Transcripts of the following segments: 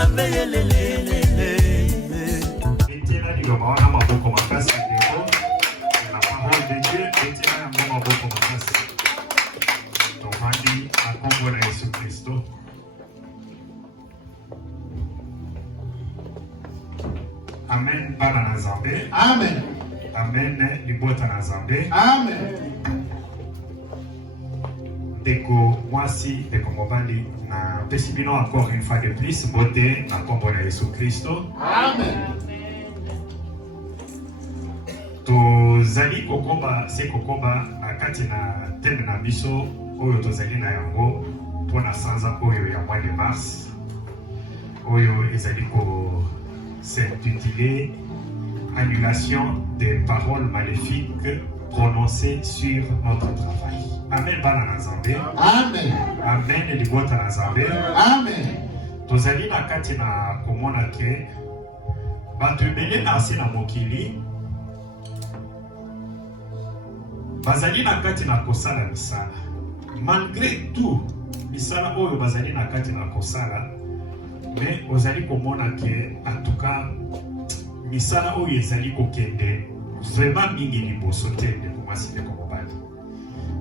nzambe yelelelele. Etiela liloba wana maboko makasi ndeko. La parole de Dieu etiela yango maboko makasi. Tovandi na kombo na Yesu Kristo. Amen bana na Nzambe. Amen. Amen libota na Nzambe. Amen. Ndeko mwasi ndeko mobali na pesi bino encore une fois de plus mbote na kombo na Yesu Kristo. Amen. Tozali kokoba se kokoba na kati na teme na biso oyo tozali na yango pona sanza oyo ya mois de mars oyo ezali ko s'intituler annulation des paroles maléfiques prononcées sur notre travail. Amen bana na Nzambe. Amen. Amen libota na Nzambe. Amen. Tozali na kati na komona ke bato ebele na se na mokili bazali na kati na kosala misala. Malgré tout misala oyo bazali na kati na kosala, mais ozali komona ke en tout cas misala oyo ezali kokende vraiment mingi liboso te ndeko mwasi ndeko mobali.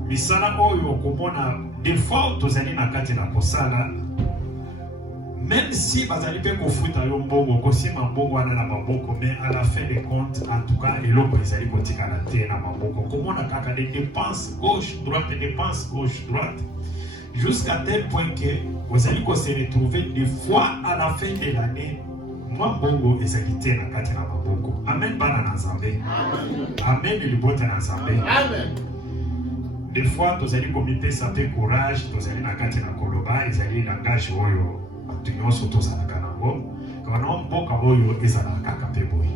Misala oyo komona des fois tozali na kati na kosala, même si bazali pe kofuta yo mbongo kosima mbongo wana na maboko, mais à la fin des comptes en tout cas eloko ezali kotikala te na maboko. Komona kaka des dépenses gauche droite, des dépenses gauche droite, jusqu'à tel point que vous allez se retrouver des fois à la fin de l'année moi mbongo ezali te na kati na maboko. Amen bana na Nzambe. Amen libota na Nzambe. Amen. Des fois tozali komipesa pe courage, tozali na kati na koloba ezali langage oyo bato nyonso tozalaka nango. Kana mboka oyo ezalaka kaka pe boye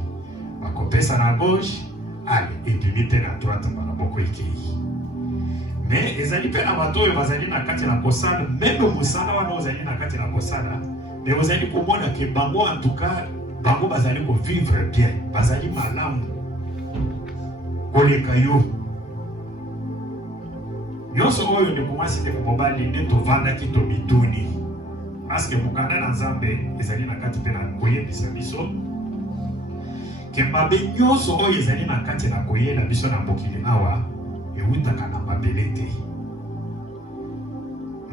bakopesa na gauche ale ebimi pe na droite na maboko ekei. Mais ezali pe na bato oyo bazali na kati na kosala, même mosala wana ozali na kati na kosala, mais ozali komona ke bango en tout cas bango bazali ko vivre bien, bazali malamu koleka yo. Nyonso oyo ndeko mwasi ndeko mobali nde tovandaki tomituni, paske mokanda na Nzambe ezali na kati pe na koyebisa biso ke mabe nyonso oyo ezali na kati na koyela biso na mokili awa ewutaka na mabele te.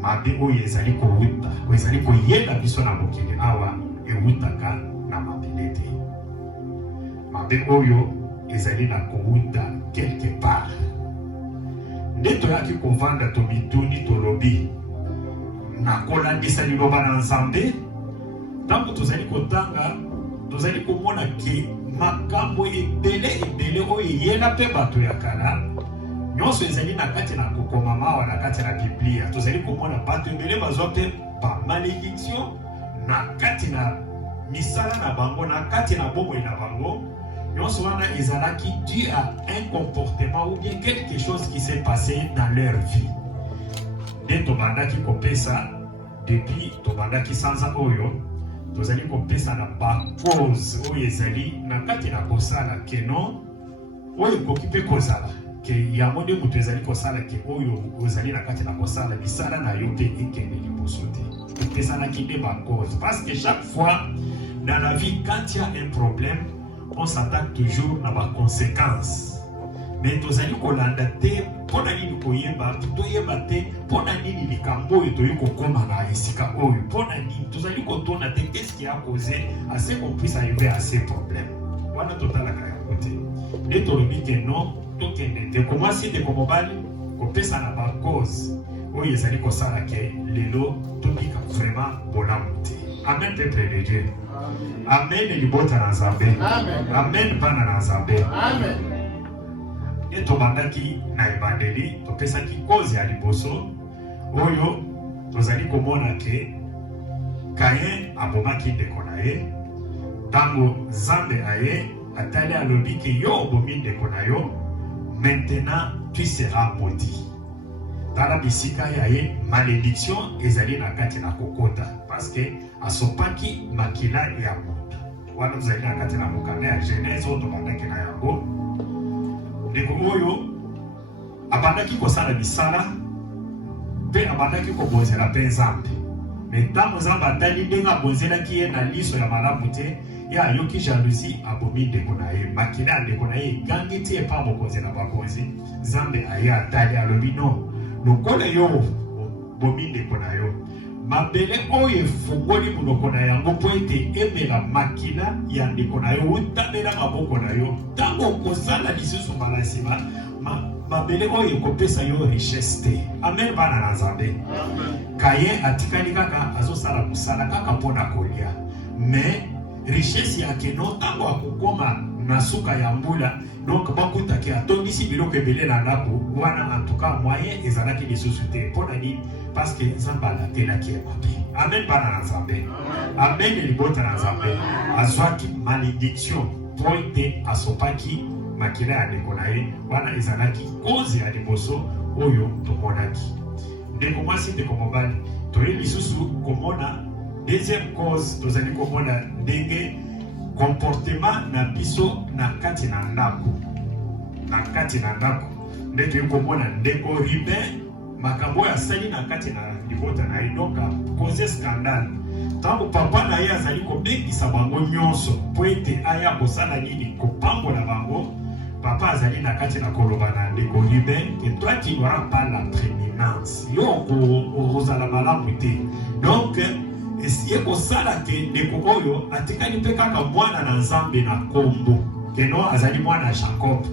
Mabe oyo ezali kowuta oyo ezali koyela biso na mokili awa ewutaka na mabele te. Mabe oyo ezali na kowuta quelque part. Nde toyaki kovanda tomituni tolobi na kolandisa liloba na Nzambe. Ntango tozali kotanga tozali komona ke makambo ebele oyo eyela mpe bato ya kala nyonso ezali na kati na kokoma mawa na kati na Biblia. Tozali komona bato ebele bazwa mpe ba malédiction na kati na misala na bango, na kati na bomoi na bango. Nyonso wana ezalaki dû à un comportement ou bien quelque chose qui s'est passé dans leur vie. Nde tobandaki kopesa depuis tobandaki sanza oyo tozali kopesa na ba cause oyo ezali na kati na kosala ke non oyo ekoki mpe kozala ke yango nde moto ezali kosala ke oyo ozali na kati na kosala misala na yo mpe ekende liboso te. Epesanaki nde ba cause, parce que chaque fois dans la vie quand il y a un problème on s'attaque toujours na ba conséquences. Mais tozali kolanda te pona nini koyeba toyeba te pona nini likambo oyo toyi kokoma na esika oyo pona nini tozali kotona te qu'est-ce qui a causé à ce qu'on puisse arriver à ces problèmes. Wana totalaka yango te. Nde tolobi ke non tokende te komasi te komobali kopesa na ba cause oyo ezali kosala ke lelo tobika vraiment bolamu te. Amen peuple de Dieu. Amen libota na Nzambe. Amen. Amen bana na Nzambe. Amen. Et tobandaki na ebandeli topesaki cause ya liboso oyo tozali komona ke Kain abomaki ndeko na ye. Tango Nzambe aye atali alobi ke yo obomi ndeko na yo, maintenant tu seras maudit. Tala bisika ya ye malédiction ezali na kati na kokota parce que asopaki makila ya moto. Wana tozali na kati na mokanda ya Genèse oyo tobandaki na yango. Ndeko oyo abandaki kosala misala mpe abandaki kobonzela mpe Nzambe. mais tant nzambe atali ndenge abonzelaki ye na liso ya malamu te ye ayoki jalousie abomi ndeko na ye makila ya ndeko na ye egangi ti epa mokonzi na bakonzi nzambe aye atali alobi non lokola yo bomi ndeko na yo mabele oyo efungoli monoko na yango mpo ete emela makila ya ndeko na yo utamela maboko na yo ntango okosala lisusu mbala nsima mabele oyo ekopesa yo richesse te amen bana na nzambe kaye atikali kaka azosala mosala kaka mpona kolia mais richesse yake no ntango akokoma na suka ya mbula donc bakutaki atondisi biloko ebele na ndako wana en tout cas moyen ezalaki lisusu te mpona nini parce que nzambe alatelaki ye mabe amen bana na nzambe amen libota na nzambe azwaki malédiction mpo ete asopaki makila ya ndeko na ye wana ezalaki koze ya liboso oyo tomonaki ndeko mwasi ndeko mobali toye lisusu komona deuxième cause tozali komona ndenge comportement na biso na kati na ndako nde toye komona ndeko Ruben makambo oyo asali na kati na libota na ye donc cause scandale ntango papa na ye azali kobengisa bango nyonso mpo ete aya kosala nini kopambola bango papa azali na kati na koloba na ndeko Ruben que toi tu n'auras pas la prééminence yo ozala malamu te donc ye kosala ke ndeko oyo atikali mpe kaka mwana na nzambe na kombo keno azali mwana ya Jacob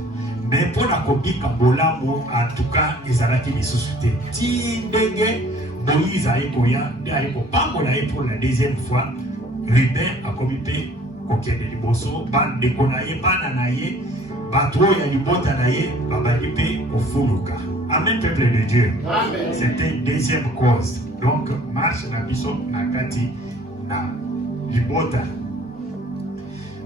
mais mpona kobika bolamu antuka ezalaki lisusu te ti ndenge Moïse aye koya nde aye kopambola ye pour la deuxième fois Ruben akomi mpe kokende liboso bandeko na ye bana na ye bato oyo ya libota na ye babali mpe kofuluka amen peuple de Dieu amen. C'était deuxième cause donc marche na biso na kati na libota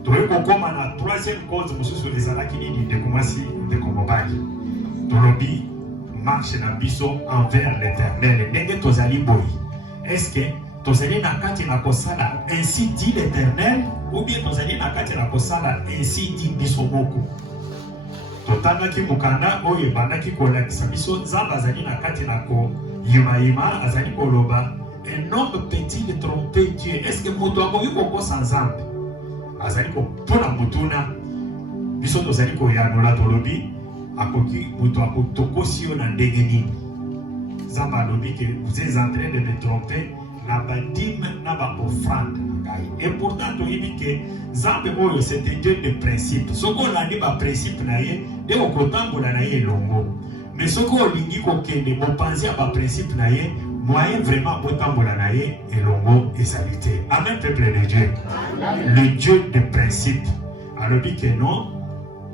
toye kokoma na troisième cause mosusu ezalaki nini ndeko mwasi ndeko mobali tolobi marche na biso envers l'éternel ndenge tozali boyi est-ce que tozali na kati na kosala ainsi dit l'éternel ou bien tozali na kati na kosala ainsi dit biso moko totangaki mokanda oyo ebandaki kolakisa biso nzambe azali na kati na koyimayima azali koloba un homme peut-il tromper Dieu est-ce que moto akoki kokosa nzambe azali kopona motuna biso tozali koyanola tolobi akoki moto akotokosi yo na ndenge nini nzambe alobi ke vous êtes en train de me tromper na badime na baofrande na ngai et pourtant toyebi ke nzambe oyo c'était Dieu de principe soki olandi baprincipe na ye nde okotambola na ye elongo mais soki olingi kokende mopanzi ya baprincipe na ye moyen vraiment botambola na ye elongo ezali te amen peuple de Dieu le Dieu de principe alobi ke non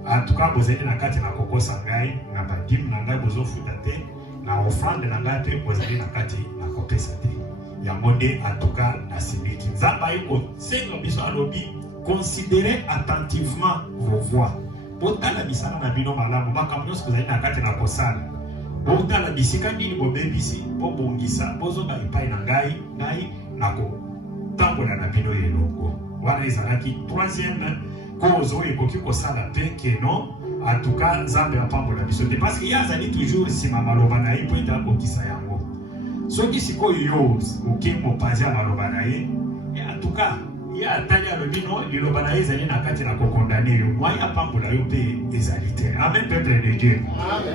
en tout cas bozali na kati na kokosa ngai na badime na ngai bozofuta te na offrande na ngai mpe bozali na kati na kopesa te yango nde en tout cas na simiki nzambe aye kosenga biso alobi considérez attentivement vos voix botala misala na bino malamu makambo nyonso bozali na kati na kosala botala bisika nini bobebisi bobongisa bozoba epai na ngai na kotambola na bino elongo wana ezalaki troisième cause oyo ekoki kosala mpe keno en tout cas nzambe apambola biso te parce que ye azali toujours nsima maloba na ye mpo ete akokisa yango soki sikoyo yo oke mopanzi ya maloba na ye en tout cas ye atali alobi no liloba na ye ezali na kati na kokondane yo mwaye apambola yo mpe ezali te amen peuple de Dieu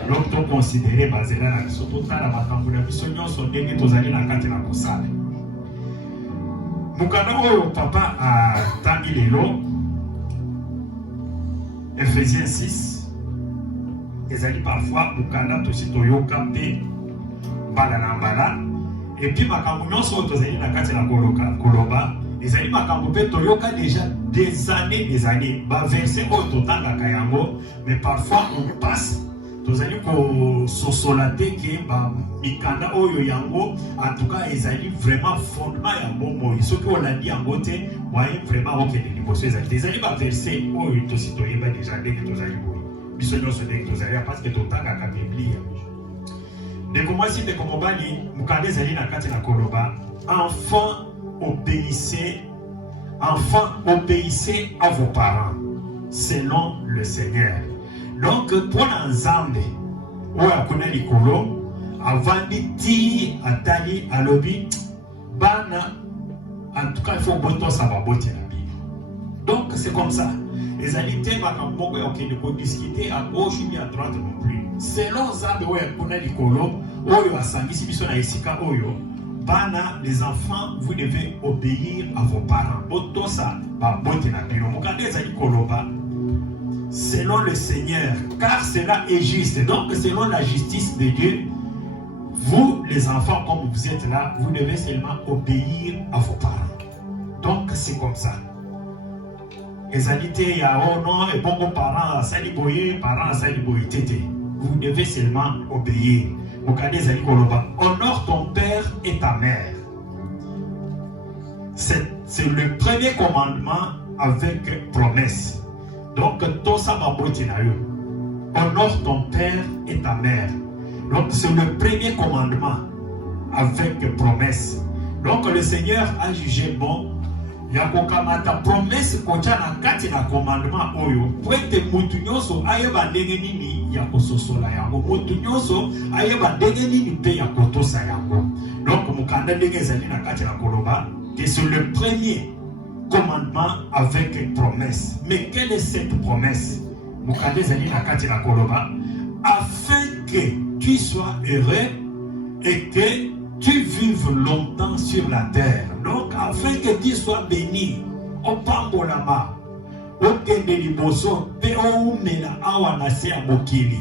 donc toconsidere banzela na biso totala makambo na biso nyonso ndenge tozali na kati na kosala mokanda oyo papa atangi lelo Ephésiens 6 ezali parfois mokanda tosi toyoka mpe mbala na mbala epuis makambo nyonso oyo tozali na kati na koloba ezali makambo mpe toyoka déjà des années baverse oyo totangaka yango mais parfois on passe tozali kososola te ke mikanda oyo yango en tout cas ezali vraiment fondement ya bomoi soki olandi yango te moyen vraiment okende liboso ezali te ezali baverse oyo tosi toyeba déjà ndenge tozali boye biso nyonso ndenge tozali parce que totangaka biblia ndeko mwasi ndeko mobali mokanda ezali na kati na koloba enfant obéissez à vos parents selon le Seigneur. Donc pour nzambe oyo akuna likolo avandi ti atali alobi bana, en tout cas, il faut boto ça va botter la Bible. Donc, c'est comme ça. Les alités, on peut discuter à gauche ou à droite non plus. Selon ça, on a l'écolo, Oyo a sangi, si on a esika Oyo, bana, les enfants, vous devez obéir à vos parents. Boto ça va botter la Bible. Regardez les alikolo, selon le Seigneur, car cela est juste. Donc, selon la justice de Dieu, vous, les enfants, comme vous êtes là, vous devez seulement obéir à vos parents. Donc, c'est comme ça. Les alités, il y a oh non, et bon, parents, saliboye, parents, saliboye, tété. Vous devez seulement obéir. Honore ton père et ta mère. C'est le premier commandement avec promesse. Donc, tout ça va botter. Honore ton père et ta mère. Donc, c'est le premier commandement avec promesse. Donc, le Seigneur a jugé bon. Il y a ta promesse qu'on a dans le commandement. Pour être moutonyoso, ayeba dengenini ya kososola yango. Moutonyoso, ayeba dengenini pe ya kotosa yango. Donc, mukanda dengezali na kati na koloba, que c'est le premier commandement avec promesse. Mais quelle est cette promesse? Mukanda zali na kati na koloba, afin que tu sois heureux et que tu vives longtemps sur la terre. Donc, afin que tu sois béni, au pambolama, au kendeliboso, peoumela awanase abokili.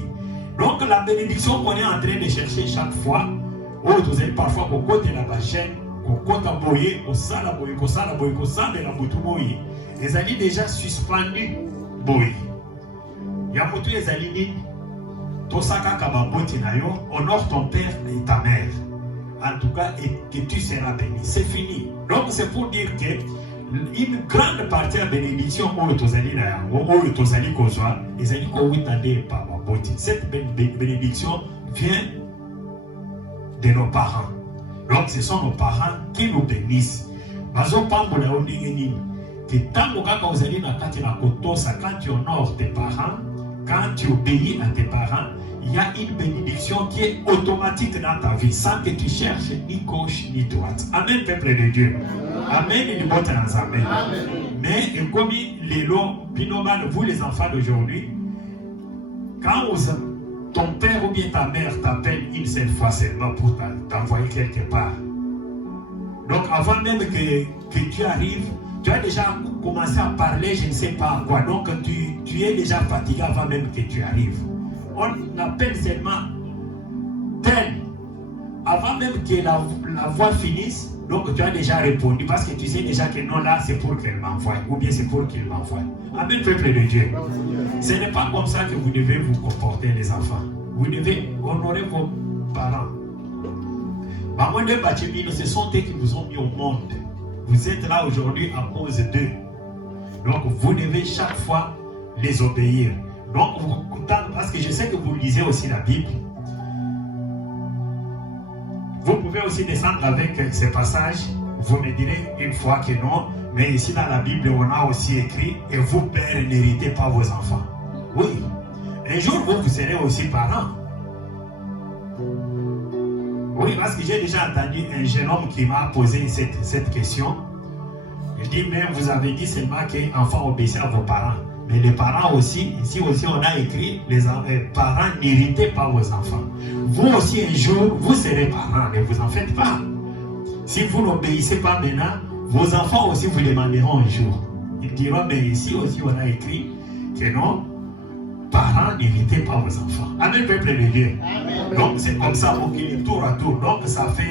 Donc, la bénédiction qu'on est en train de chercher chaque fois, vous avez parfois au côté de la chaîne, au côté de boye, au sala boye, au sala boye, au sala de la boutou boye, les alliés déjà suspendus boye. Yamutu les alliés. Tosaka kababoti nayo, honore ton père et ta mère. En tout cas, et que tu seras béni. C'est fini. Donc, c'est pour dire que une grande partie de la bénédiction, cette bénédiction vient de nos parents. Donc, ce sont nos parents qui nous bénissent. Quand tu honores tes parents, quand tu obéis à tes parents, il y a une bénédiction qui est automatique dans ta vie, sans que tu cherches ni gauche ni droite. Amen, peuple de Dieu. Amen, et amen. Mais comme les lots, vous les enfants d'aujourd'hui, quand ton père ou bien ta mère t'appelle une seule fois seulement pour t'envoyer quelque part, donc avant même que tu arrives, tu as déjà commencé à parler, je ne sais pas quoi. Donc tu es déjà fatigué avant même que tu arrives. On appelle seulement tel. Avant même que la voix finisse, donc tu as déjà répondu parce que tu sais déjà que non, là c'est pour qu'elle m'envoie ou bien c'est pour qu'il m'envoie. Amen, peuple de Dieu. Ce n'est pas comme ça que vous devez vous comporter, les enfants. Vous devez honorer vos parents. Ce sont eux qui vous ont mis au monde. Vous êtes là aujourd'hui à cause d'eux. Donc vous devez chaque fois les obéir. Donc, parce que je sais que vous lisez aussi la Bible, vous pouvez aussi descendre avec ces passages. Vous me direz une fois que non, mais ici dans la Bible, on a aussi écrit et vous, pères, n'héritez pas vos enfants. Oui, un jour vous serez aussi parents. Oui, parce que j'ai déjà entendu un jeune homme qui m'a posé cette question. Il dit, mais vous avez dit seulement que enfants obéissent à vos parents. Mais les parents aussi, ici aussi on a écrit, les parents n'héritez pas vos enfants. Vous aussi un jour, vous serez parents, ne vous en faites pas. Si vous n'obéissez pas maintenant, vos enfants aussi vous demanderont un jour. Ils diront, mais ici aussi on a écrit que non, parents n'héritez pas vos enfants. Amen, peuple de Dieu. Amen. Donc c'est comme ça pour qu'il est tour à tour. Donc ça va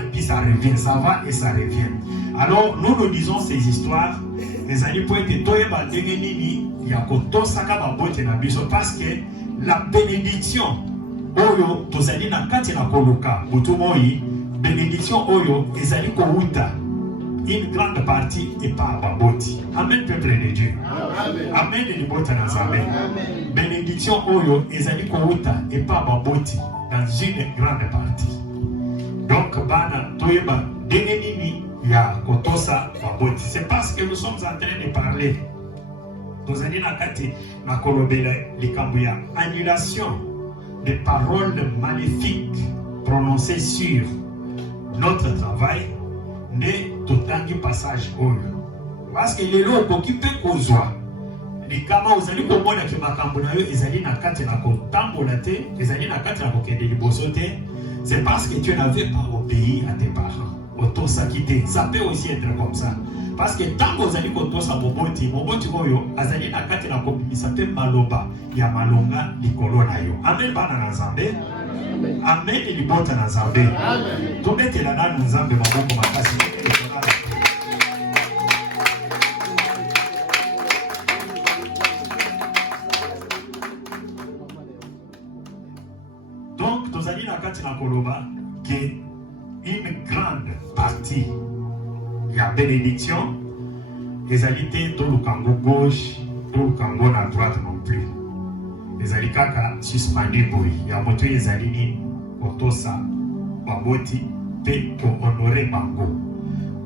et puis ça revient, ça va et ça revient. Alors nous disons ces histoires. Les amis pour être toye ba dengenini ya koto saka ba bote na biso parce que la bénédiction oyo tozali na kati na koluka butumoyi bénédiction oyo ezali ko uta une grande partie et pas ba boti. Amen, peuple de Dieu. Amen. Amen, et bota na amen. Bénédiction oyo ezali ko uta et pas ba boti dans une grande partie. Donc bana toye ba dengenini ya kotosa baboti. C'est parce que nous sommes en train de parler. Nous allons na kolobela likambuya annulation des paroles maléfiques prononcées sur notre travail n'est totangi passage oyo. Parce que les lots qui peut kozwa ni kama uzali komona ki makambo na yo ezali na kati na kotambola te, ezali na kati na kokende liboso te, c'est parce que tu n'avais pas obéi à tes parents. Autosakité, ça peut aussi être comme ça. Parce que tant que uzali kotosa moboti oyo azali na kati na kobimisa pe maloba ya malonga likolo na yo. Amen bana na Nzambe. Amen libota na Nzambe. Amen. Tobetela na Nzambe maboko makasi. Donc tozali na kati na koloba que une grande partie la bénédiction, les alités de l'Ukango gauche, de l'Ukango à droite non plus. Les alikaka suspendu boy. Il y a moto les alini, otosa, baboti, pe pour honorer bango.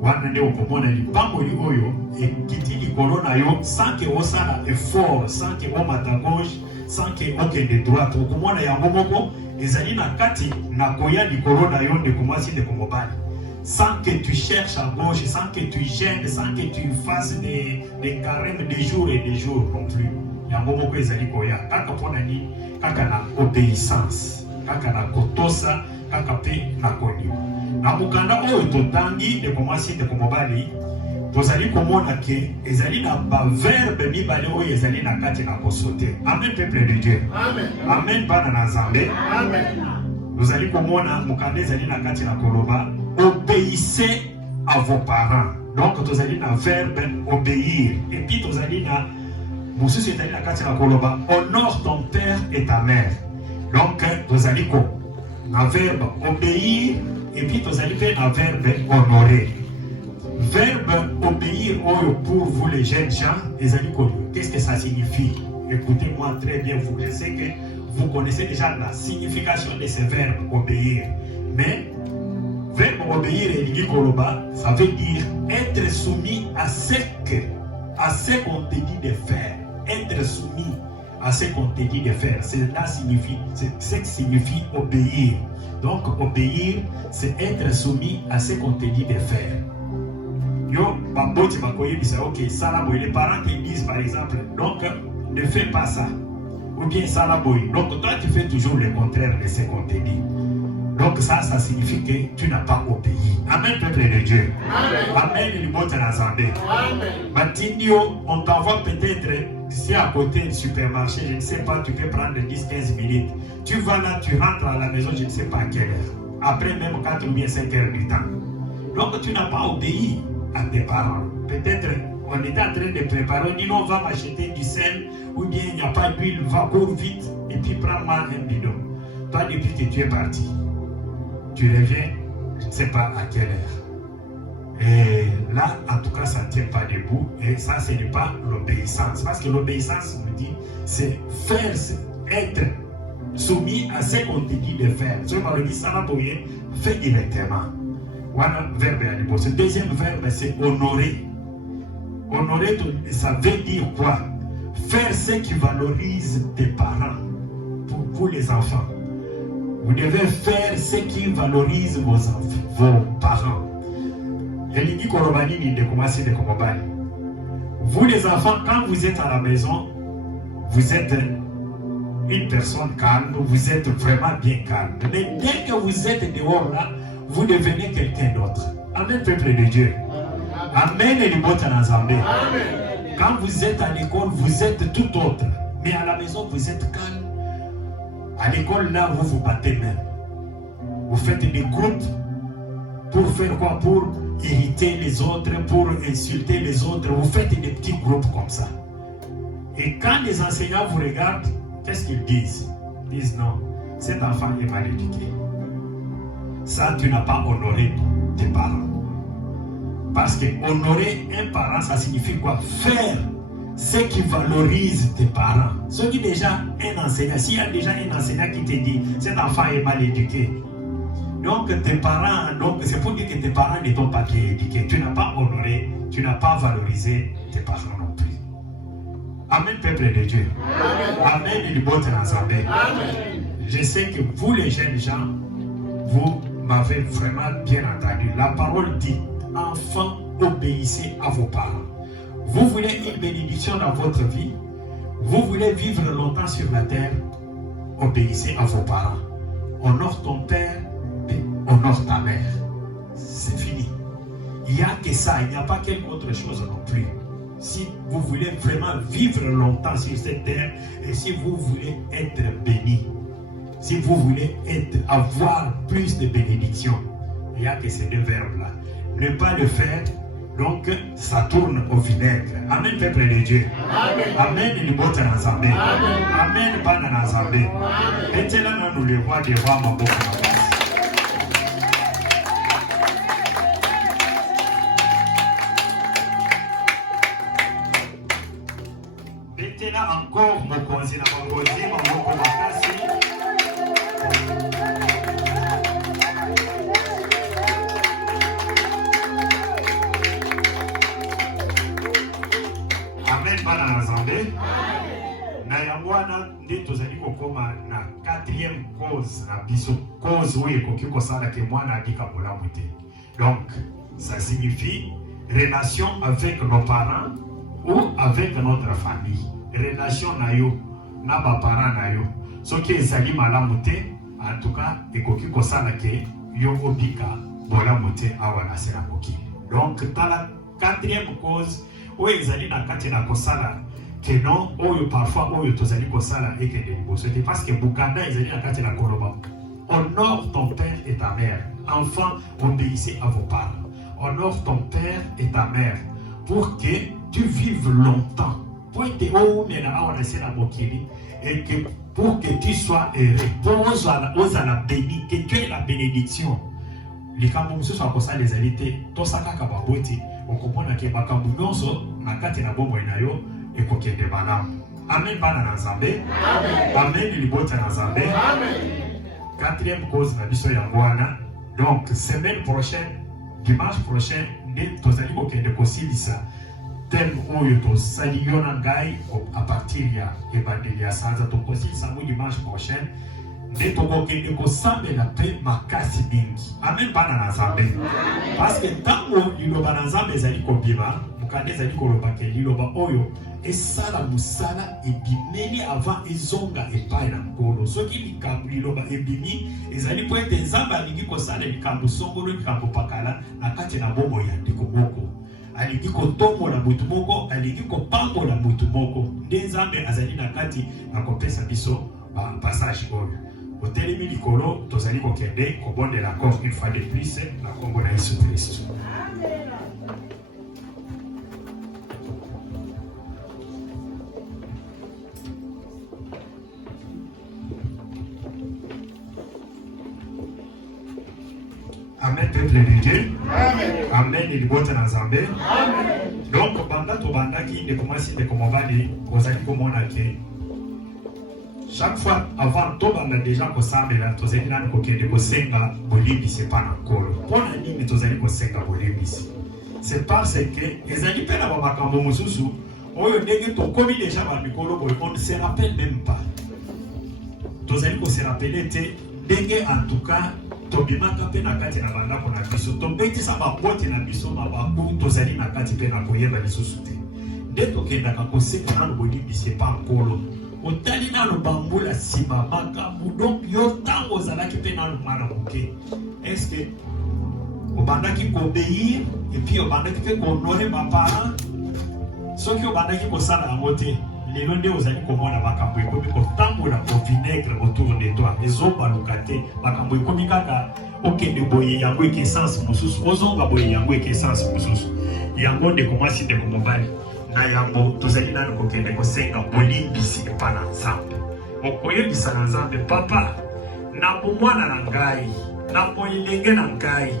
Wana ne okomona li bango li oyo, et kiti li kolona yo, sans que osala effort, sans que omata gauche, sans que okende droite. Okomona ya ngomoko, les alina kati na koya li kolona yo de komasi de komobali. Sans que tu cherches à gauche, sans que tu gênes, sans que tu fasses des carèmes de jours et de jours non plus. Il y a un moment où ils allaient koya. Kaka ponani, kaka na obéissance, kaka na kotosa, kaka pe na koni. Na mukanda o totangi de commencer de komobali. Tozali komona ke ezali na ba verbe mi bale o ezali na kati na kosote. Amen peuple de Dieu. Amen. Amen bana na Nzambe. Amen. Nous allons komona mukanda ezali na kati na koloba. Obéissez à vos parents. Donc, vous allez dans le verbe obéir. Et puis, vous allez dans la koloba. Honore ton père et ta mère. Donc, vous allez dans le verbe obéir. Et puis, vous allez dans le verbe honorer. Verbe obéir pour vous, les jeunes gens, qu'est-ce que ça signifie? Écoutez-moi très bien. Je sais que vous connaissez déjà la signification de ce verbe obéir. Mais verbe obéir et koloba, ça veut dire être soumis à ce qu'on te dit de faire. Être soumis à ce qu'on te dit de faire. Cela signifie, c'est ce que signifie obéir. Donc obéir, c'est être soumis à ce qu'on te dit de faire. Yo, baboti bakoye bisa, ok, ça les parents te disent par exemple, donc ne fais pas ça. Ou bien ça la boy. Donc toi tu fais toujours le contraire de ce qu'on te dit. Donc ça signifie que tu n'as pas obéi. Amen, peuple de Dieu. Amen. Amen, Amen. Matinio, on t'envoie peut-être ici à côté du supermarché, je ne sais pas, tu peux prendre 10-15 minutes. Tu vas là, tu rentres à la maison, je ne sais pas à quelle heure. Après même 4 ou bien 5 heures du temps. Donc tu n'as pas obéi à tes parents. Peut-être on était en train de préparer, on dit non, on va m'acheter du sel, ou bien il n'y a pas d'huile, va cours vite, et puis prends-moi un bidon. Toi, depuis que tu es parti, tu reviens, je ne sais pas à quelle heure. Et là, en tout cas, ça ne tient pas debout. Et ça, ce n'est pas l'obéissance. Parce que l'obéissance, on dit, c'est faire, être soumis à ce qu'on te dit de faire. Ce qu'on dit, ça va bouiller, fais directement. Voilà le verbe à l'époque. Ce deuxième verbe, c'est honorer. Honorer, ça veut dire quoi? Faire ce qui valorise tes parents pour les enfants. Vous devez faire ce qui valorise vos parents. Vous les enfants, quand vous êtes à la maison, vous êtes une personne calme, vous êtes vraiment bien calme. Mais dès que vous êtes dehors là, vous devenez quelqu'un d'autre. Amen, peuple de Dieu. Amen, et quand vous êtes à l'école, vous êtes tout autre. Mais à la maison, vous êtes calme. À l'école, là, vous vous battez même. Vous faites des groupes pour faire quoi? Pour irriter les autres, pour insulter les autres. Vous faites des petits groupes comme ça. Et quand les enseignants vous regardent, qu'est-ce qu'ils disent? Ils disent non, cet enfant est mal éduqué. Ça, tu n'as pas honoré tes parents. Parce que honorer un parent, ça signifie quoi? Faire ce qui valorise tes parents. Ce qui est déjà un enseignant, s'il y a déjà un enseignant qui te dit cet enfant est mal éduqué, donc tes parents, donc c'est pour dire que tes parents ne t'ont pas bien éduqué. Tu n'as pas honoré, tu n'as pas valorisé tes parents non plus. Amen, peuple de Dieu. Amen, il est bon ensemble. Je sais que vous les jeunes gens, vous m'avez vraiment bien entendu. La parole dit, enfants, obéissez à vos parents. Vous voulez une bénédiction dans votre vie? Vous voulez vivre longtemps sur la terre? Obéissez à vos parents. Honore ton père et honore ta mère. C'est fini. Il n'y a que ça, il n'y a pas quelque autre chose non plus. Si vous voulez vraiment vivre longtemps sur cette terre et si vous voulez être béni, si vous voulez avoir plus de bénédictions, il n'y a que ces deux verbes-là. Ne pas le faire, donc ça tourne au vinaigre. Amen, peuple de Dieu. Amen, il botte en ensemble. Amen, pas en ensemble. Maintenant, nous le voyons devant ma bouche. Maintenant encore, mon conseil, mon conseil, mon conseil. Amen, bana ensemble. Na yamwana nde tozali kokoma na quatrième cause na biso cause oyo ekoki kosala ke mwana adika bolamu te. Donc ça signifie relation avec nos parents ou avec notre famille. Relation na yo na ba parents na yo soki ezali malamu te, en tout cas ekoki kosala ke yo obika bolamu te awa na se na mokili. Donc dans la quatrième cause oyo ezali na kati na kosala que non oyo parfois oyo tozali kosala ekende liboso te parce que bukanda ezali na kati na koloba honore ton père et ta mère. Enfants, obéissez à vos parents. Honore ton père et ta mère pour que tu vives longtemps. Pour que et que pour que tu sois heureux, pour la béni, que tu aies la bénédiction. Les camons ce soit pour ça les invités. Tout ça kababoti, on comprend que bakambu nyonso na kati na bombo inayo et kokende banam. Amen bana nzambe. Amen libota nzambe. Quatrième cause na biso ya ngwana. Donc semaine prochaine, dimanche prochain, nous tozali kokende kosilisa thème oyo tosali yo na ngai à partir ya ebandeli ya sanza tokosilisa mo dimanche prochain. Nde tokokende kosambela pe makasi mingi. Amen bana na nzambe. Parce que tango liloba na nzambe ezali kobima, mukande ezali koloba ke liloba oyo esala musala ebimeli avant ezonga epai na nkolo. Soki likambo liloba ebimi ezali po ete nzambe alingi kosala likambo songolo likambo pakala na kati na bombo ya ndeko moko. Alingi kotombola mutu moko, alingi kopambola mutu moko. Nde nzambe azali na kati na kopesa biso passage oyo. Otelemi likolo tozali kokende kobondela encore une fois de plus na kombo na Yesu Kristo. Amen, peuple de Dieu. Amen. Amen, il boite na Nzambe. Amen. Donc, banda to banda qui ne commence de comment va les ozali komona ke. Chaque fois avant to banda déjà ko sambela tozali na ko kende ko senga bolimbi c'est pas encore. Pona nini tozali ko senga bolimbi? C'est parce que ezali pena ba makambo mususu oyo ndenge to komi déjà ba mikolo boy on ne se rappelle même pas. Tozali ko se rappeler te ndenge en tout cas tobimaka pe na kati na banda ko na biso tobetisa babote na biso babaku tozali na kati pe na koyeba lisusu te nde tokendaka koseka na lobolimbi c'est pas nkolo otali na lobambula nsima makambo donc yo ntango ozalaki pe na mwana moke est-ce que obandaki koobéir et puis obandaki pe kohonore baparent soki obandaki kosala yango te lelo nde ozali komona makambo ekomi kotambola ko vinaigre autour de toi ezobaluka te makambo ekomi kaka okende boye yango eke essence mosusu ozonga boye yango eke essence mosusu yango nde komasi nde komobali na yango tozali nano kokende kosenga bolimbisi epa na nzambe okoyebisa na nzambe papa na bomwana na ngai na boyilenge na ngai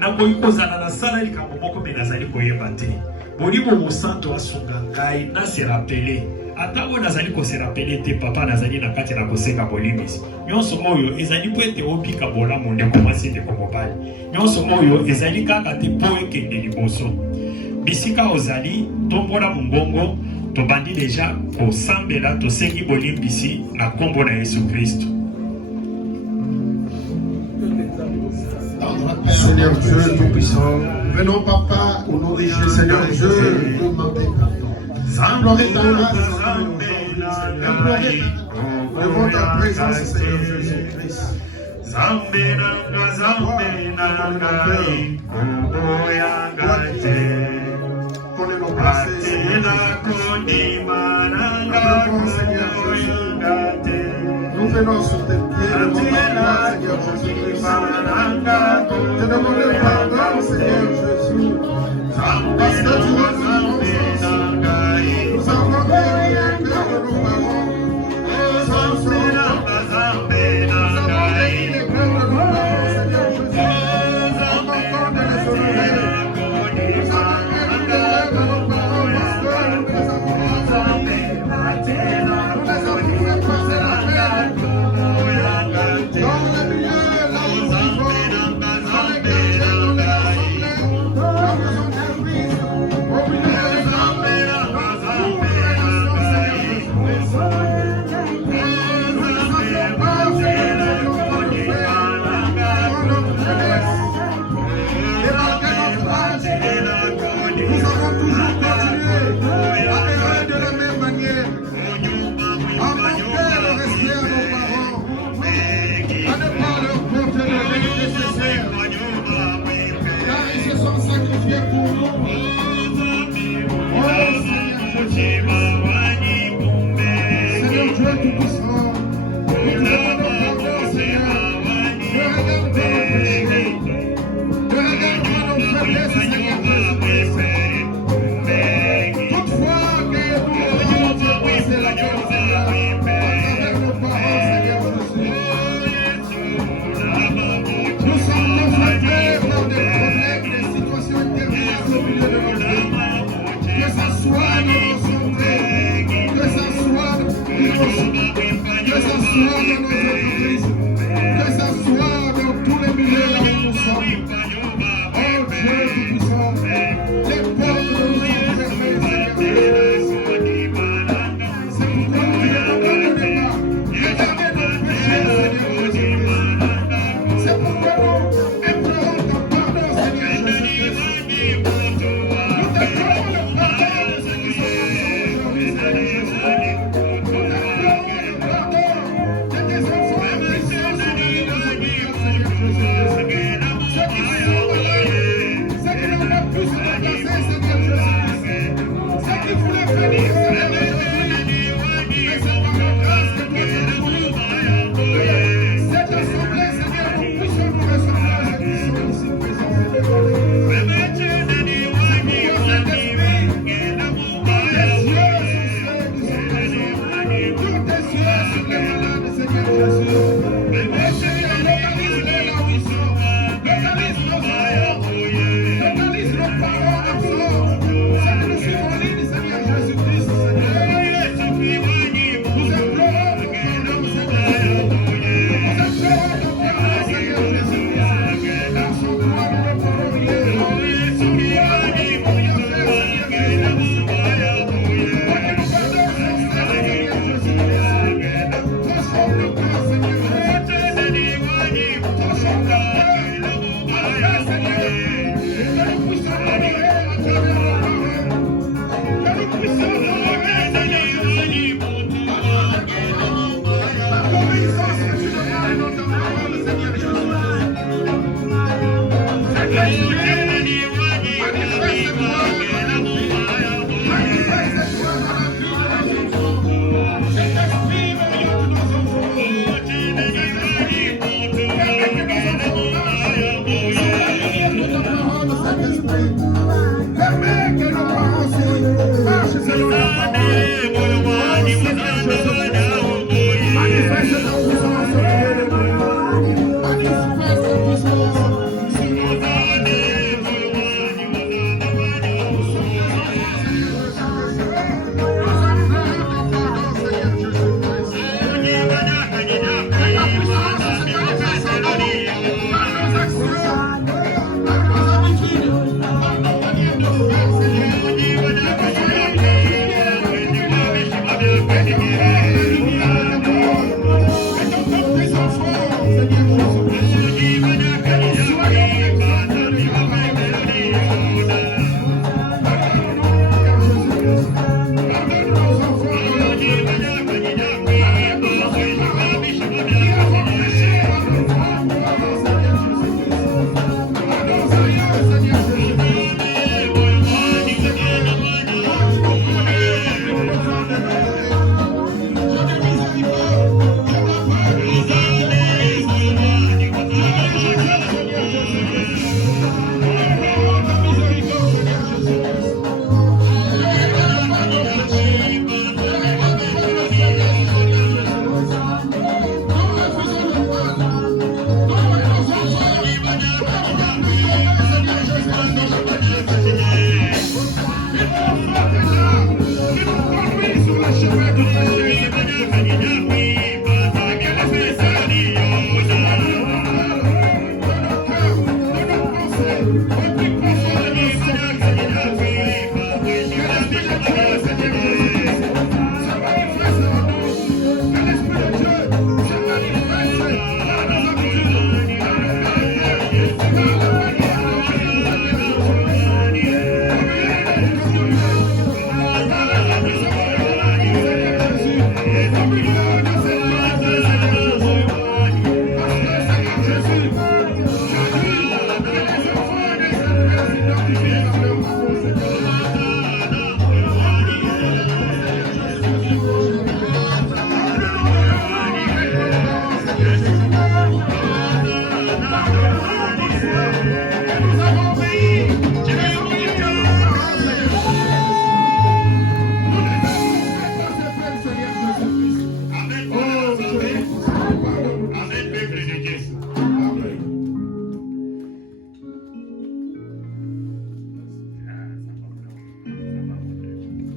na boyi kozala na sala likambo moko me nazali koyeba te bolimo mosanto asunga ngai na se rappeler atako nazali ko se rappeler te papa nazali na kati na kosenga bolimbisi nyonso oyo ezali po ete obika bolamu nde komasi nde komobali nyonso oyo ezali kaka te po ekende liboso bisika ozali tombola mongongo tobandi deja kosambela tosengi bolimbisi na kombo na Yesu Kristo. Seigneur Dieu Tout-Puissant. Venons, Papa, Au nom de Jésus, Seigneur Dieu, demander pardon. Implorer ta grâce, implorer devant ta présence, Seigneur Jésus-Christ. Connais nos passés, Seigneur Jésus-Christ. Nous venons sur tes pieds devant ta grâce, Seigneur Jésus-Christ. Te demandons pardon, Seigneur Jésus. Parce que tu es nous avons guéri le cœur de nos parents. Nous avons guéri le cœur de nos parents, Seigneur Jésus. Nous avons de les honorer. Nous avons guéri le cœur de nos parents parce que nous les avons abandonnés. Nous les avons fait passer la peine. Dans le milieu, là où nous vivons, dans les quartiers, dans les assemblées, dans les entreprises, au milieu des hommes, dans la congrégations, Seigneur Jésus-Christ. Nous ne savons pas ce que nous devons faire pour notre jeunesse. Et malgré notre âge, nous avons toujours continué à errer de la même manière, à manquer le respect à nos parents, à ne pas leur porter le respect nécessaire, car ils se sont sacrifiés pour nous. Oh Seigneur Jésus, Seigneur Dieu Tout-Puissant, nous te demandons pardon, Seigneur. Ne regarde pas nos péchés, ne regarde pas nos faiblesses, Seigneur Jésus-Christ. Toutefois que nous aurions dû passer la guerre, Seigneur, à travers nos parents, Seigneur Jésus. Nous sommes confrontés par des problèmes, des situations intérieures au milieu de nos vies. Que ce soit dans nos santé,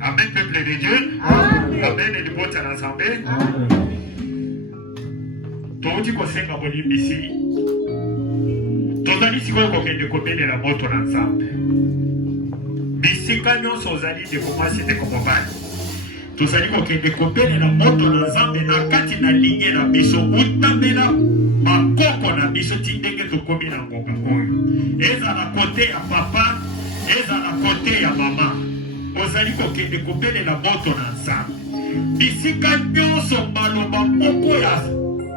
Amen, peuple de Dieu. Amen, et le bon à l'ensemble. Toti kosenga bolimbisi. Tozali sikoyo kokende kobelela moto na Nzambe. Bisika nyonso ozali ndeko mwasi ndeko mobali. Tozali kokende kobelela moto na Nzambe na kati na ligne na biso utamela makoko na biso ti ndenge tokomi na ngonga oyo. Ezala kote ya papa, ezala kote ya mama. Ozali kokende kobelela moto na Nzambe. Bisika nyonso maloba moko ya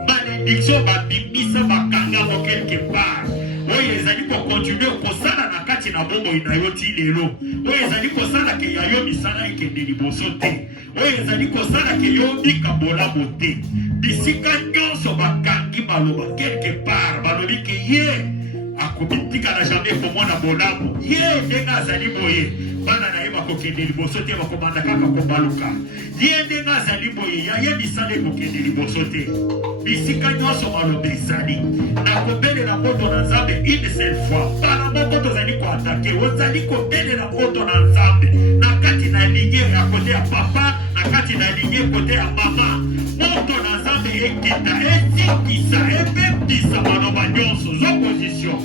malédiction babimisa bakanga quelque part. Oyo ezali kokontinue kosala na kati na bomoi na yo ti lelo. Oyo ezali kosala ke ya yo misala ekende liboso te. Oyo ezali kosala ke yo bika bolamo te. Bisika nyonso bakangi maloba quelque part. Balobi ke ye akobitika na jamais komona bolamo. Ye ndenge azali boye. Bana na ye bakokende liboso te bakomanda kaka kobaluka. Ye ndenge azali boye ya ye misala ekokende liboso te. Bisika nyonso maloba ezali nakobelela moto na Nzambe une seule fois bana moko tozali koatake ozali kobelela moto na Nzambe na kati na ligne ya kote ya papa na kati na ligne kote ya mama moto na Nzambe ekita etikisa ebebisa maloba nyonso zo position.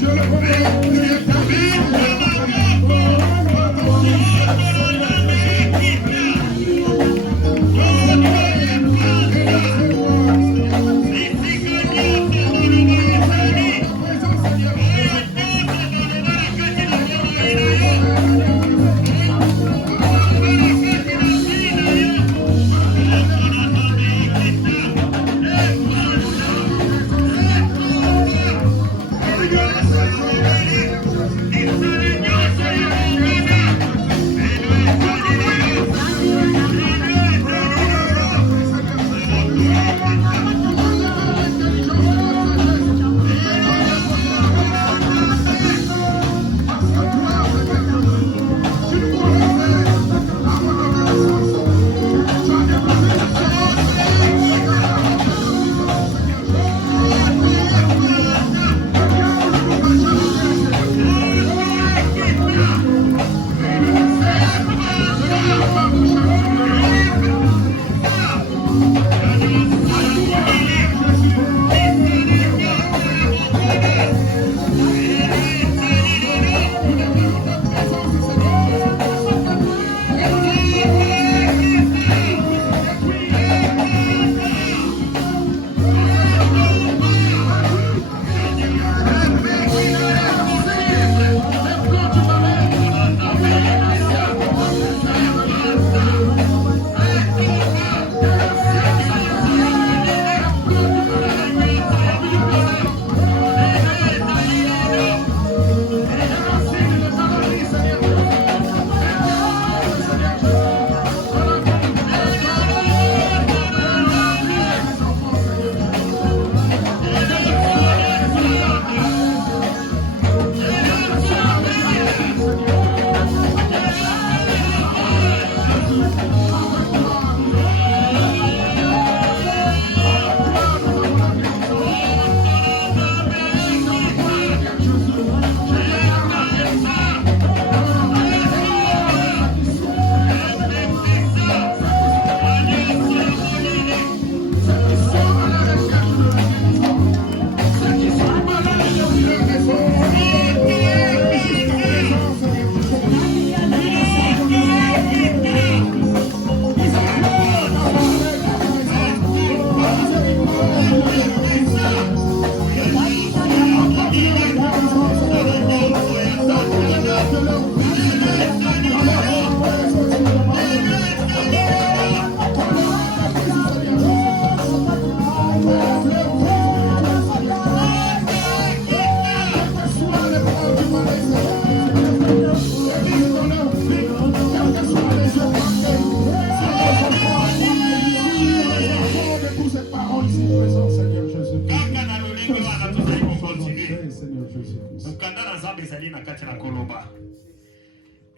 Je le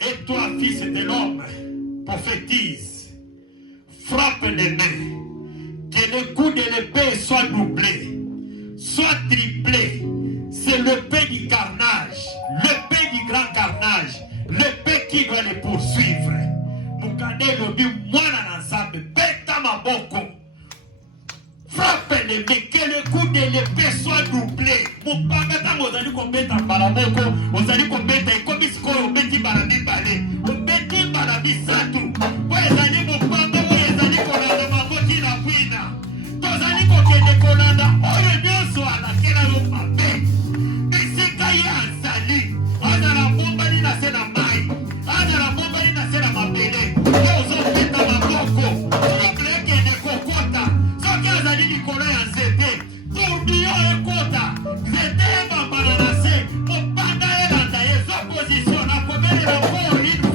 Et toi, fils de l'homme, prophétise, frappe les mains, que le coup de l'épée soit doublé, soit triplé. C'est l'épée du carnage, l'épée du grand carnage, l'épée qui doit les poursuivre. Mukade lobi mwana n'ensemble, beta maboko. Frappe les mains, que le coup de l'épée soit doublé. Mupanga tango ozali kobeta balaboko, ozali kobeta ekomi sikoyo obeti balabi bale, obeti balabi satu. Po ezali mupanga po ezali kolanda maboti na kwina. Tozali kokende kolanda oyo nyonso alakela yo mabe. Esika ye azali, azala bombali na se na mai, azala bombali na se na mabele. Yo ozobeta maboko, trouble ekende kokota. Soki azali likolo ya nzete, tourbillon ekota, nzete ebambana na se, mopanga elanda ye, zo position na kobelela encore une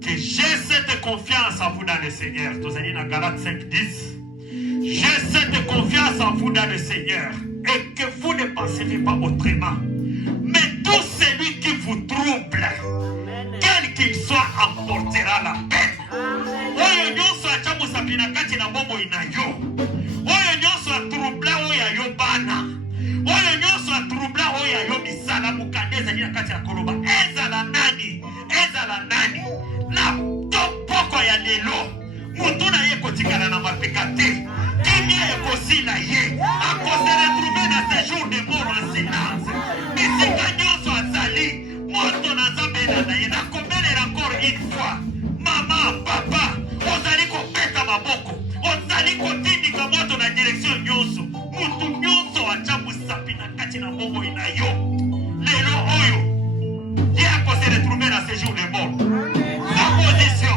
Que j'ai cette confiance en vous dans le Seigneur. Vous allez dans Galates 5:10. J'ai cette confiance en vous dans le Seigneur et que vous ne penserez pas autrement. Mais tout celui qui vous trouble, quel qu'il soit, emportera la peine. Oyo nyonso achamu sapina kati na bombo inayo. Oyo nyonso atrubla oya yo bana. Oyo nyonso atrubla oya yo misala mukandeza ni kati ya koloba. Ezala nani? Ezala nani? Na topoko ya lelo. Mutuna ye kotikana na mapekate. Kimia ye kosila ye. Akose retrouver na séjour de mort en silence. Misika nyonso azali. Moto na zambela na ye. Na kombele encore une fois. Mama, papa, ozali kopeta maboko. Ozali kotindika moto na direction nyonso. Mutu nyonso achamu sapina kati na bongo inayo. Lelo oyo. Ye akose retrouver na séjour de mort. Sa position.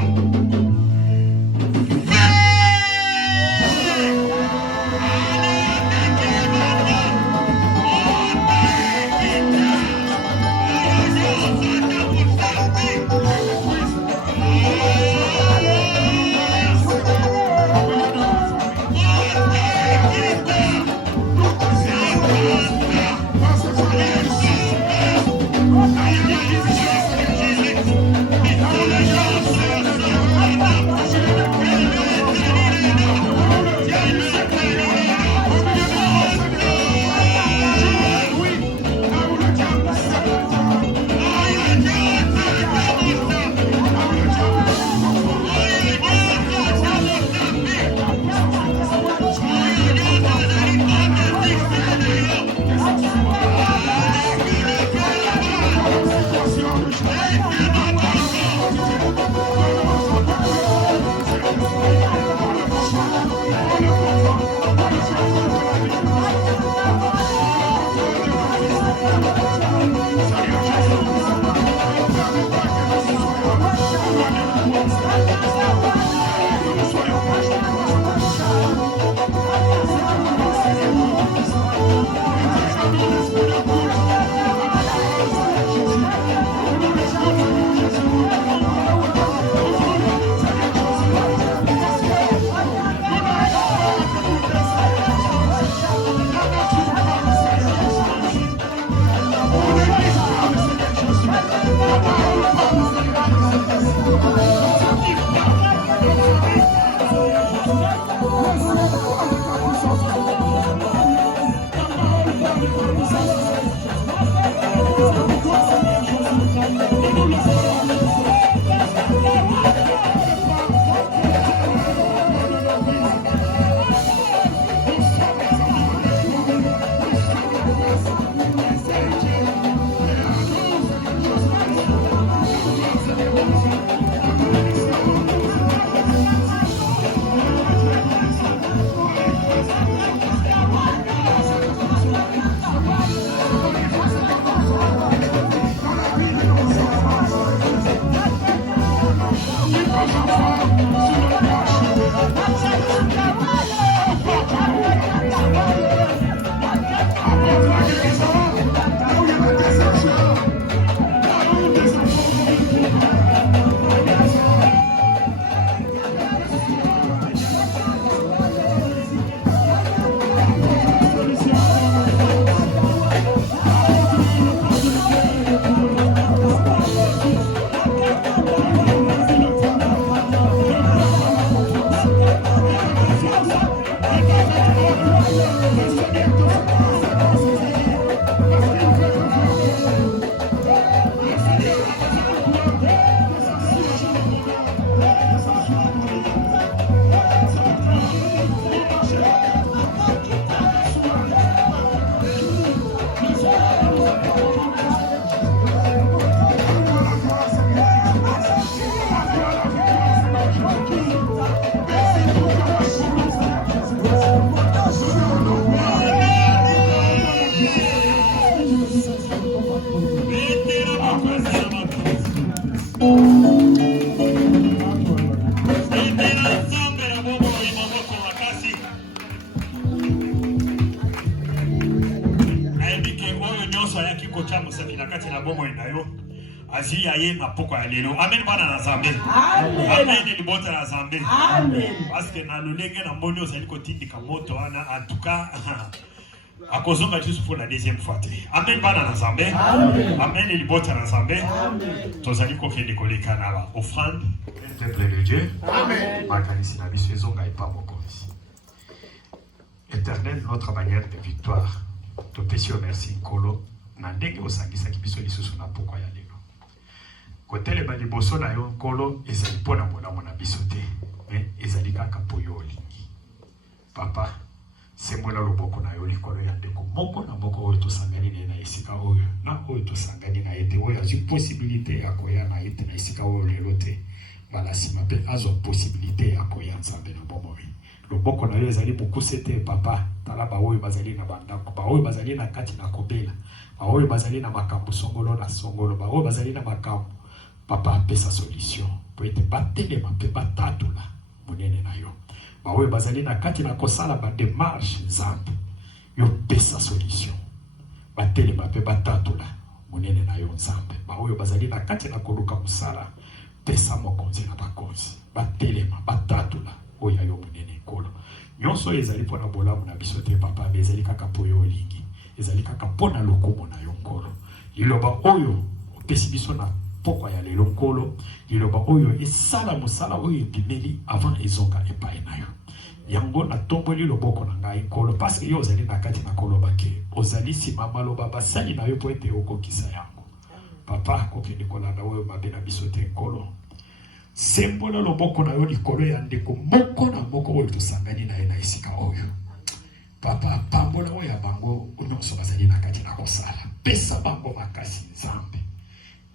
azwi aye na poko ya lelo. Amen bana na Nzambe. Amen libota na Nzambe. Parce que na lolenge na mboni ozali kotindika moto wana en tout cas akozonga juste pour la deuxième fois. Amen bana na Nzambe. Amen libota na Nzambe. Tozali kokende koleka na ba offrande temple de Dieu. Amen. Makanisi na biso ezonga epa mokonzi. Éternel, notre manière de victoire. Te pesi merci Nkolo. Na ndenge osangisaki biso lisusu na poko ya lelo. Kotelema liboso na yo Nkolo ezali mpona malamu na biso te. Mais ezali kaka po yo olingi. Papa, sembola loboko na yo likolo ya ndeko moko na moko oyo tosangani na esika oyo. Na oyo tosangani na ete oyo azwi possibilité ya koya na ete na esika oyo lelo te. Bala sima pe azwa possibilité ya koya Nzambe na bomoi. Loboko na yo ezali bokuse te papa. Tala ba oyo bazali na bandako, ba oyo bazali na kati na kobela. Ba oyo bazali na makambo songolo na songolo, ba oyo bazali na makambo. Papa pesa solution. Po ete batelema pe batatula monene na yo. Ba oyo bazali na kati na kosala ba démarche Nzambe. Yo pesa solution. Batelema pe batatula monene na yo Nzambe. Ba oyo bazali na kati na koluka musala pesa mokonzi na bakonzi. Batelema batatula oya yo monene Nkolo. Nyonso ezali pona bolamu na biso te papa, ezali kaka po yo olingi. Ezali kaka pona lokumu na yo Nkolo. Liloba oyo opesi biso na poko ya lelo Nkolo. Liloba oyo esala mosala oyo epimeli avant ezonga epai na yo. Yango na tomboli loboko na ngai Nkolo, parce que yo ozali na kati na koloba ke ozali sima maloba basali na yo po ete okokisa yango. Papa kokende kolanda oyo mabe na biso te Nkolo. Sembola loboko na yo likolo ya ndeko moko na moko oyo tosangani na ye na esika oyo. Papa, pambola oyo ya bango nyonso bazali na kati na kosala. Pesa bango makasi Nzambe.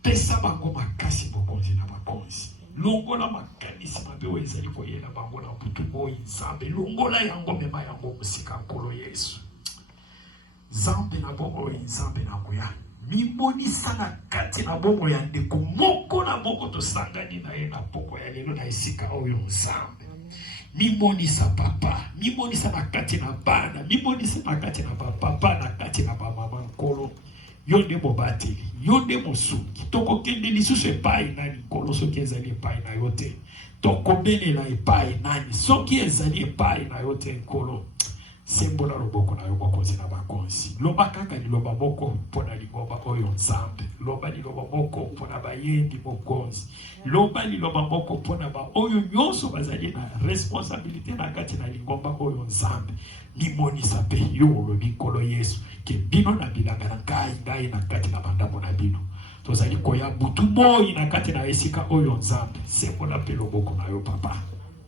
Pesa bango makasi bokonzi na bakonzi. Longola makanisi mabe oyo ezali koyela bango na butu boyi Nzambe. Longola yango mema yango musika Nkolo Yesu. Nzambe na bongo oyo Nzambe na kuya. Mimonisa na kati na bongo ya ndeko moko na moko tosangani na ye na poko ya lelo na esika oyo Nzambe. Mimonisa papa, mimonisa na kati na bana, mimonisa na kati na papa, na kati na mama Nkolo. Yo nde mobateli, yo nde mosungi. Toko kende lisusu epai nani Nkolo soki ezali epai na yo te. Toko belela epai nani soki ezali epai na yo te Nkolo. Sembola loboko na yo bokonzi na bakonzi. Loba kaka liloba moko pona liloba oyo Nzambe. Loba liloba moko pona bayendi mokonzi. Loba liloba moko pona ba oyo nyonso bazali na responsabilité na kati na lingomba oyo Nzambe. Limonisa pe yo lobi Nkolo Yesu ke bino na bilanga na ngai na kati na bandamo na bino. Tozali koya butu boyi na kati na esika oyo Nzambe. Sembola pe loboko na yo papa.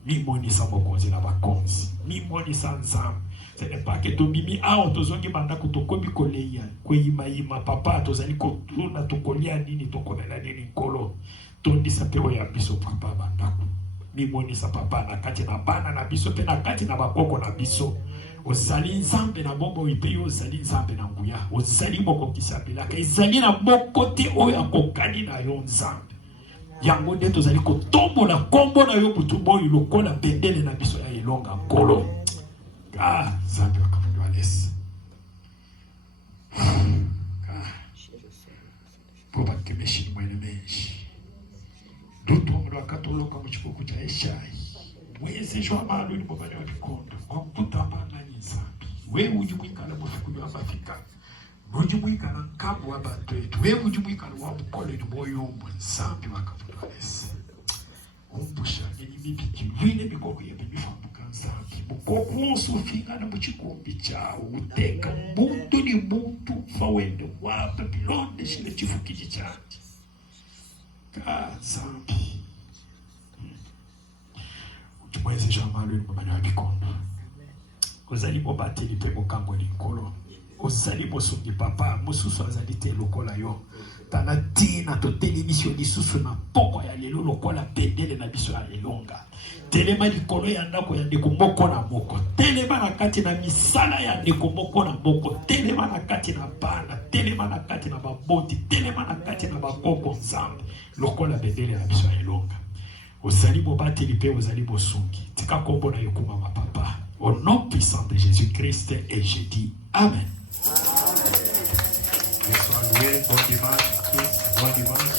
Limonisa mokonzi na bakonzi. Limonisa Nzambe. Ce n'est pas que Tomimi a otozongi bandako tokobi koleya kweyima papa tozali kotuna tokolia nini tokomela nini Nkolo tondisa pe oya biso papa bandako mimonisa papa na kati na bana na biso pe na kati na bakoko na biso ozali Nzambe na bombo ipe yo ozali Nzambe na nguya ozali mokokisa bilaka ezali na moko te oyo akokani na yo Nzambe yango nde tozali kotombola kombo na yo butu boyo lokola bendele na biso ya elonga Nkolo. Ah, Nzambe wakafundu walesi. Poba kemeshi mwene menshi. Dutu wa mdo wakatoloka mchikuku cha Eshai. Mwezi jwa malu ni mbobani wa mikondo. Kwa mkuta mbana Nzambe. We ujumuika na mfukudu wa mafika. Ujumuika na nkabu wa bantu yetu. We ujumuika na wabukole ni moyo umu. Nzambe wakafundu walesi. Umbusha nini mibiki. Wine mikoko ya mifambuka Nzambe. Mukoko usufinga na mchikumbi chao. Uteka muntu ni muntu. Fawende wa Babylon shile chifukiji chati. Nzambe. Utumweze jamalu ni mbani wa bikondo. Ozali mobateli pe mokambo ni Nkolo. Ozali mosungi papa. Mususu azali te lokola yo. Tana tina to television lisusu na poko ya lelo lokola pendele na biso ya elonga. Telema likolo ya ndako ya ndeko moko na moko. Telema na kati na misala ya ndeko moko na moko. Telema na kati na bana. Telema na kati na baboti. Telema na kati na bakoko Nzambe. Lokola pendele na biso ya elonga. Ozali mobateli pe ozali mosungi. Tika kombo na yokuma mapapa. Au nom puissant de Jésus-Christ et je dis Amen. Bon dimanche à tous, bon dimanche.